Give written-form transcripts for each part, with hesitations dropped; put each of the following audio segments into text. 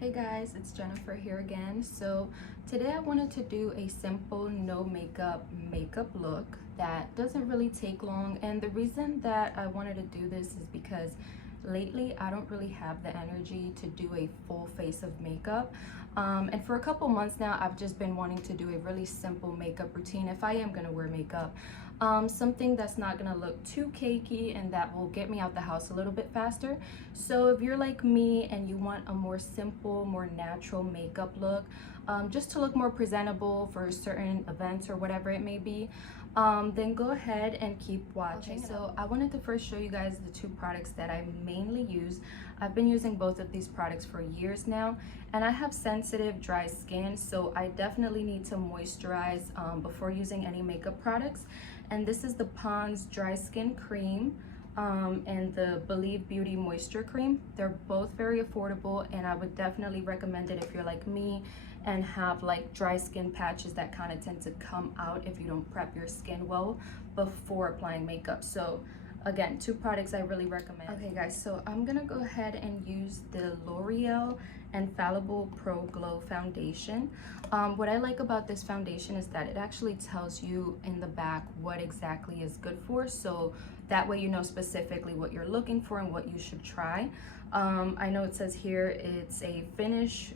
Hey guys, it's Jennifer here again. So today I wanted to do a simple no makeup look that doesn't really take long, and the reason that I wanted to do this is because lately I don't really have the energy to do a full face of makeup, and for a couple months now I've just been wanting to do a really simple makeup routine if I am going to wear makeup. Something that's not gonna look too cakey and that will get me out the house a little bit faster. So if you're like me and you want a more simple, more natural makeup look, just to look more presentable for certain events or whatever it may be, then go ahead and keep watching. Okay, so I wanted to first show you guys the two products that I mainly use. I've been using both of these products for years now, and I have sensitive dry skin, so I definitely need to moisturize before using any makeup products. And this is the Pond's Dry Skin Cream and the Believe Beauty Moisture Cream. They're both very affordable, and I would definitely recommend it if you're like me and have like dry skin patches that kind of tend to come out if you don't prep your skin well before applying makeup. So again, two products I really recommend. Okay guys, so I'm gonna go ahead and use the L'Oreal Infallible Pro Glow Foundation. What I like about this foundation is that it actually tells you in the back what exactly is good for, so that way you know specifically what you're looking for and what you should try. I know it says here it's a finish,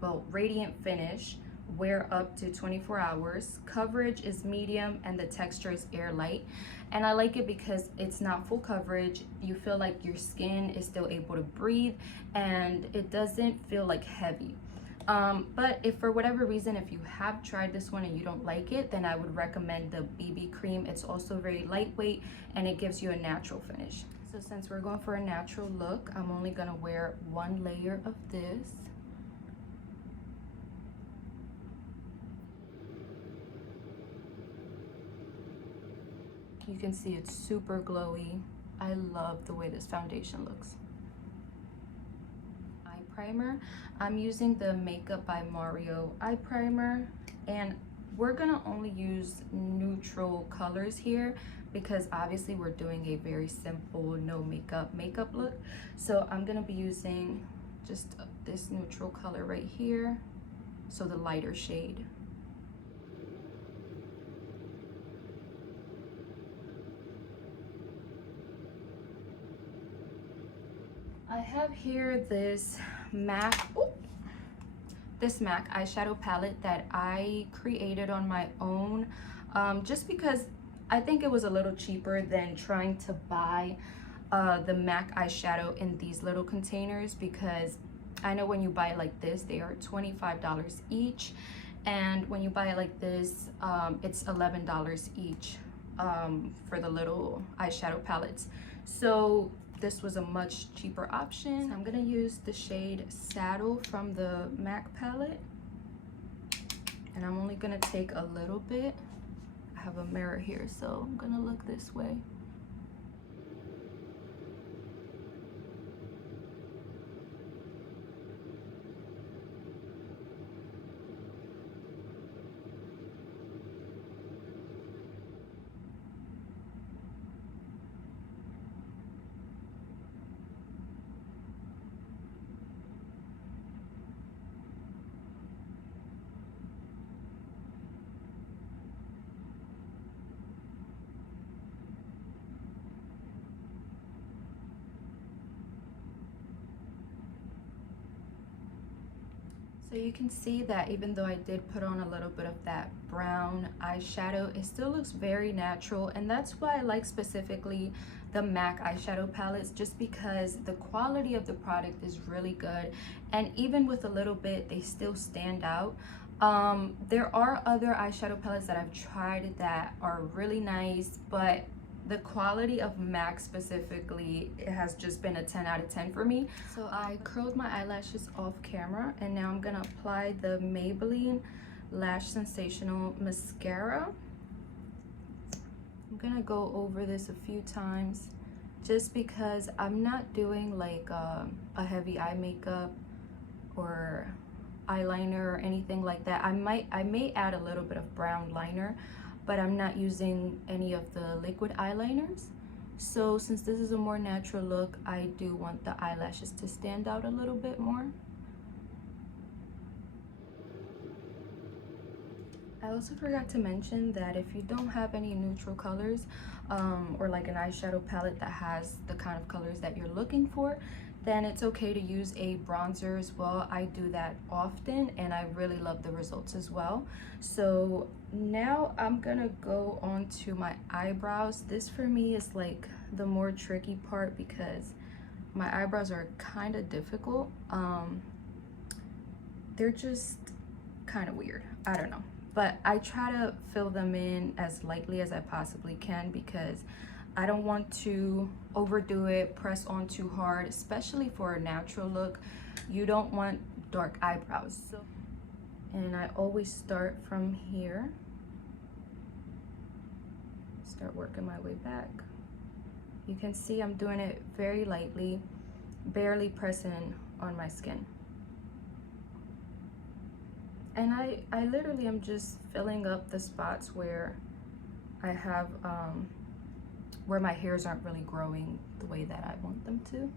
well, radiant finish, wear up to 24 hours, coverage is medium, and the texture is air light. And I like it because it's not full coverage. You feel like your skin is still able to breathe, and it doesn't feel like heavy. But if for whatever reason, if you have tried this one and you don't like it, then I would recommend the BB cream. It's also very lightweight and it gives you a natural finish. So since we're going for a natural look, I'm only gonna wear one layer of this. You can see it's super glowy. I love the way this foundation looks. Eye primer. I'm using the Makeup by Mario eye primer, and we're gonna only use neutral colors here because obviously we're doing a very simple no makeup look. So I'm gonna be using just this neutral color right here, so the lighter shade. I have here this MAC eyeshadow palette that I created on my own, just because I think it was a little cheaper than trying to buy the MAC eyeshadow in these little containers, because I know when you buy it like this, they are $25 each, and when you buy it like this, it's $11 each for the little eyeshadow palettes. So this was a much cheaper option. So I'm gonna use the shade Saddle from the MAC palette, and I'm only gonna take a little bit. I have a mirror here, so I'm gonna look this way. So you can see that even though I did put on a little bit of that brown eyeshadow, it still looks very natural, and that's why I like specifically the MAC eyeshadow palettes, just because the quality of the product is really good, and even with a little bit, they still stand out. There are other eyeshadow palettes that I've tried that are really nice, but the quality of MAC specifically, it has just been a 10 out of 10 for me. So I curled my eyelashes off camera, and now I'm gonna apply the Maybelline Lash Sensational Mascara. I'm gonna go over this a few times just because I'm not doing like a heavy eye makeup or eyeliner or anything like that. I may add a little bit of brown liner, but I'm not using any of the liquid eyeliners. So since this is a more natural look, I do want the eyelashes to stand out a little bit more. I also forgot to mention that if you don't have any neutral colors, or like an eyeshadow palette that has the kind of colors that you're looking for, then it's okay to use a bronzer as well. I do that often and I really love the results as well. So now I'm gonna go on to my eyebrows. This for me is like the more tricky part because my eyebrows are kind of difficult. They're just kind of weird. I don't know. But I try to fill them in as lightly as I possibly can because I don't want to overdo it, press on too hard, especially for a natural look. You don't want dark eyebrows. And I always start from here. Start working my way back. You can see I'm doing it very lightly, barely pressing on my skin. And I literally am just filling up the spots where I have, where my hairs aren't really growing the way that I want them to.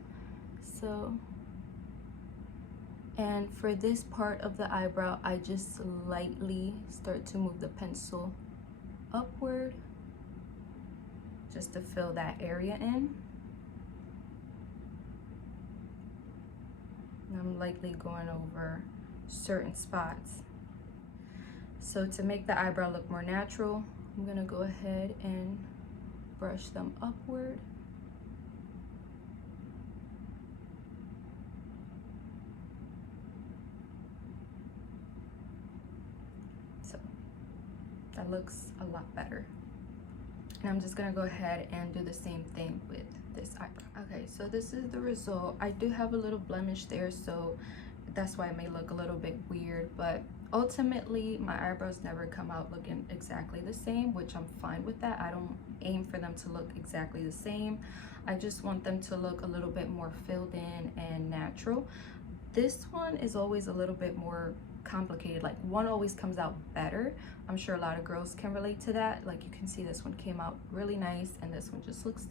So, and for this part of the eyebrow, I just lightly start to move the pencil upward just to fill that area in. And I'm lightly going over certain spots. So to make the eyebrow look more natural, I'm gonna go ahead and brush them upward. So that looks a lot better. And I'm just gonna go ahead and do the same thing with this eyebrow. Okay, so this is the result. I do have a little blemish there, so that's why it may look a little bit weird, but ultimately my eyebrows never come out looking exactly the same, which I'm fine with that. I don't aim for them to look exactly the same. I just want them to look a little bit more filled in and natural. This one is always a little bit more complicated. Like one always comes out better. I'm sure a lot of girls can relate to that. Like you can see this one came out really nice and this one just looks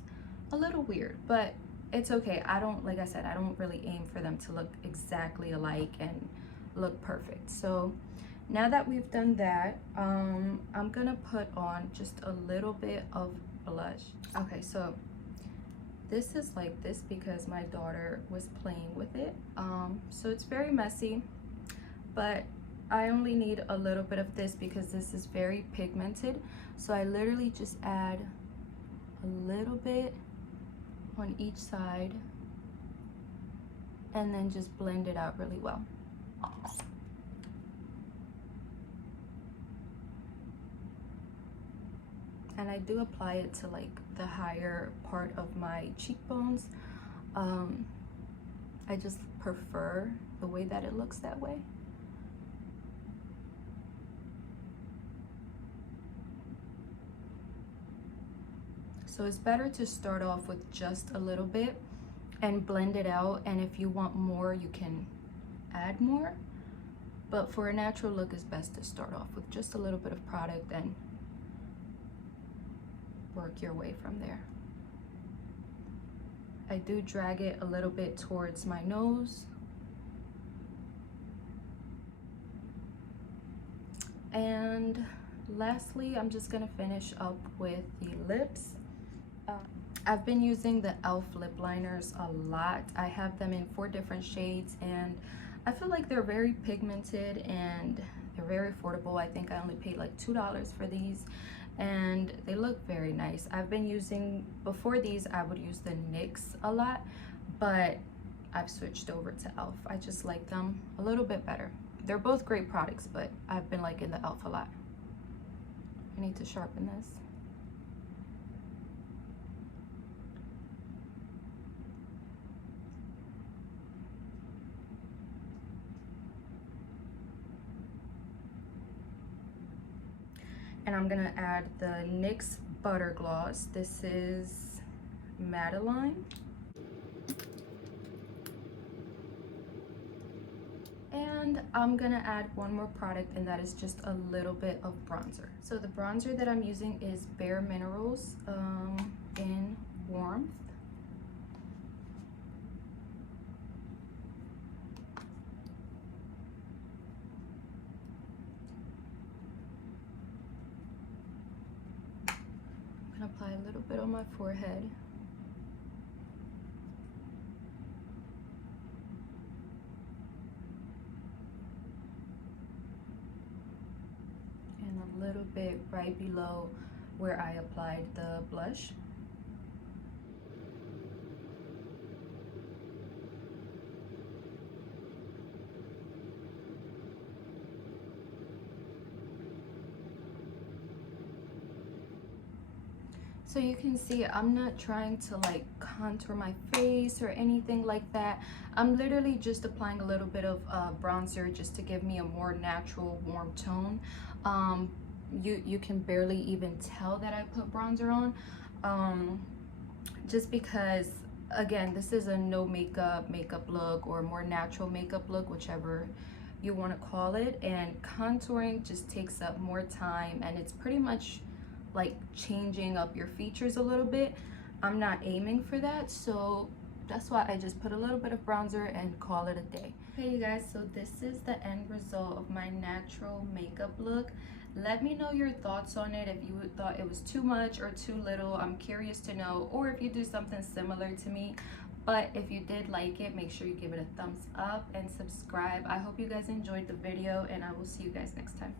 a little weird, but it's okay. I don't, like I said, I don't really aim for them to look exactly alike and look perfect. So now that we've done that, I'm gonna put on just a little bit of blush. Okay, so this is like this because my daughter was playing with it. So it's very messy, but I only need a little bit of this because this is very pigmented. So I literally just add a little bit on each side and then just blend it out really well. And I do apply it to like the higher part of my cheekbones. I just prefer the way that it looks that way. So it's better to start off with just a little bit and blend it out, and if you want more you can add more, but for a natural look it's best to start off with just a little bit of product and work your way from there. I do drag it a little bit towards my nose. And lastly, I'm just gonna finish up with the lips. I've been using the e.l.f. lip liners a lot. I have them in 4 different shades and I feel like they're very pigmented and they're very affordable. I think I only paid like $2 for these and they look very nice. I've been using, before these I would use the NYX a lot, but I've switched over to e.l.f. I just like them a little bit better. They're both great products, but I've been liking the e.l.f. a lot. I need to sharpen this. And I'm gonna add the NYX Butter Gloss. This is Madeline. And I'm gonna add one more product, and that is just a little bit of bronzer. So the bronzer that I'm using is Bare Minerals in Warmth. apply a little bit on my forehead. And a little bit right below where I applied the blush. So you can see I'm not trying to like contour my face or anything like that. I'm literally just applying a little bit of bronzer just to give me a more natural warm tone. You can barely even tell that I put bronzer on, just because again, this is a no makeup look, or more natural makeup look, whichever you want to call it, and contouring just takes up more time, and it's pretty much like changing up your features a little bit. I'm not aiming for that, so that's why I just put a little bit of bronzer and call it a day. Hey you guys, so this is the end result of my natural makeup look. Let me know your thoughts on it, if you thought it was too much or too little. I'm curious to know, or if you do something similar to me. But if you did like it, make sure you give it a thumbs up and subscribe. I hope you guys enjoyed the video, and I will see you guys next time.